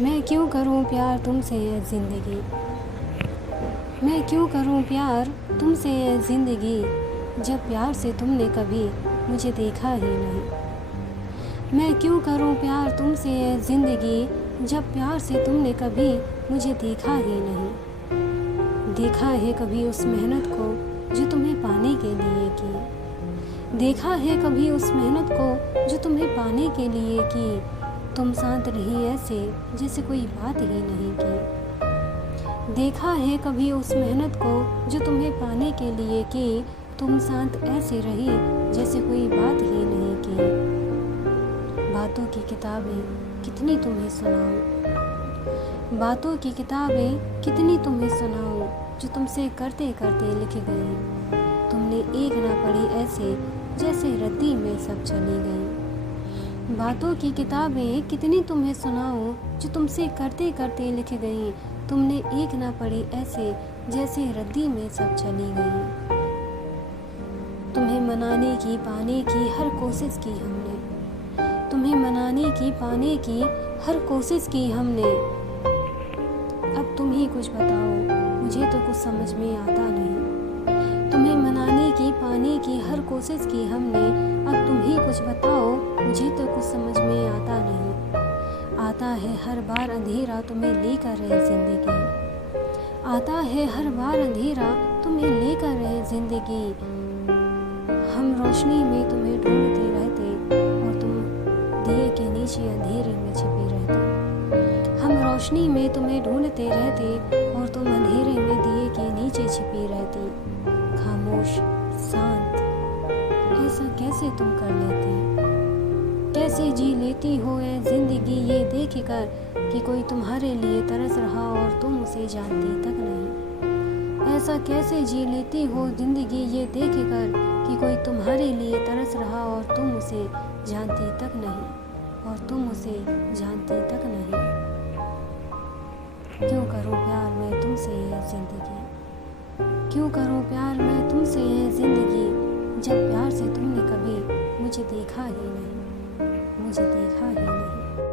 मैं क्यों करूं प्यार तुमसे ये ज़िंदगी। मैं क्यों करूं प्यार तुमसे ये ज़िंदगी, जब प्यार से तुमने कभी मुझे देखा ही नहीं। मैं क्यों करूं प्यार तुमसे ये ज़िंदगी, जब प्यार से तुमने कभी मुझे देखा ही नहीं। देखा है कभी उस मेहनत को जो तुम्हें पाने के लिए की। देखा है कभी उस मेहनत को जो तुम्हें पाने के लिए की। तुम शांत रही ऐसे जैसे कोई बात ही नहीं की। देखा है कभी उस मेहनत को जो तुम्हें पाने के लिए की। तुम शांत ऐसे रही जैसे कोई बात ही नहीं की। बातों की किताबें कितनी तुम्हें सुनाऊं। बातों की किताबें कितनी तुम्हें सुनाऊं, जो तुमसे करते करते लिख गई। तुमने एक ना पढ़ी ऐसे जैसे रद्दी में सब चली गई। बातों की किताबें कितनी तुम्हें सुनाऊं, जो तुमसे करते करते लिख गई। तुमने एक ना पढ़ी ऐसे जैसे रद्दी में सब चली गई। तुम्हें मनाने की पाने की हर कोशिश की हमने। तुम्हें मनाने की पाने की हर कोशिश की हमने। अब तुम ही कुछ बताओ, मुझे तो कुछ समझ में आता नहीं। तुम्हें मनाने की पाने की हर कोशिश की हमने। अब तुम ही कुछ बताओ, मुझे तो कुछ समझ में आता नहीं। आता है हर बार अंधेरा तुम्हें लेकर रहे जिंदगी। आता है हर बार अंधेरा तुम्हें लेकर रहे जिंदगी। हम रोशनी में तुम्हें ढूंढते रहते और तुम दिए के नीचे अंधेरे में छिपे रहते। हम रोशनी में तुम्हें ढूंढते रहते और तुम अंधेरे में दिए के नीचे छिपी रहती। खामोश शांत ऐसा कैसे तुम कर लेती। कैसे जी लेती हो ये जिंदगी ये देख कर कि कोई तुम्हारे लिए तरस रहा और तुम उसे जानती तक नहीं। ऐसा कैसे जी लेती हो जिंदगी ये देख कर कि कोई तुम्हारे लिए तरस रहा और तुम उसे जानती तक नहीं, और तुम उसे जानती तक नहीं। क्यों करूं प्यार मैं तुमसे ये जिंदगी। क्यों करूं प्यार मैं तुमसे ये जिंदगी, जब प्यार से तुमने कभी मुझे देखा ही नहीं। मुझे देखा ही नहीं।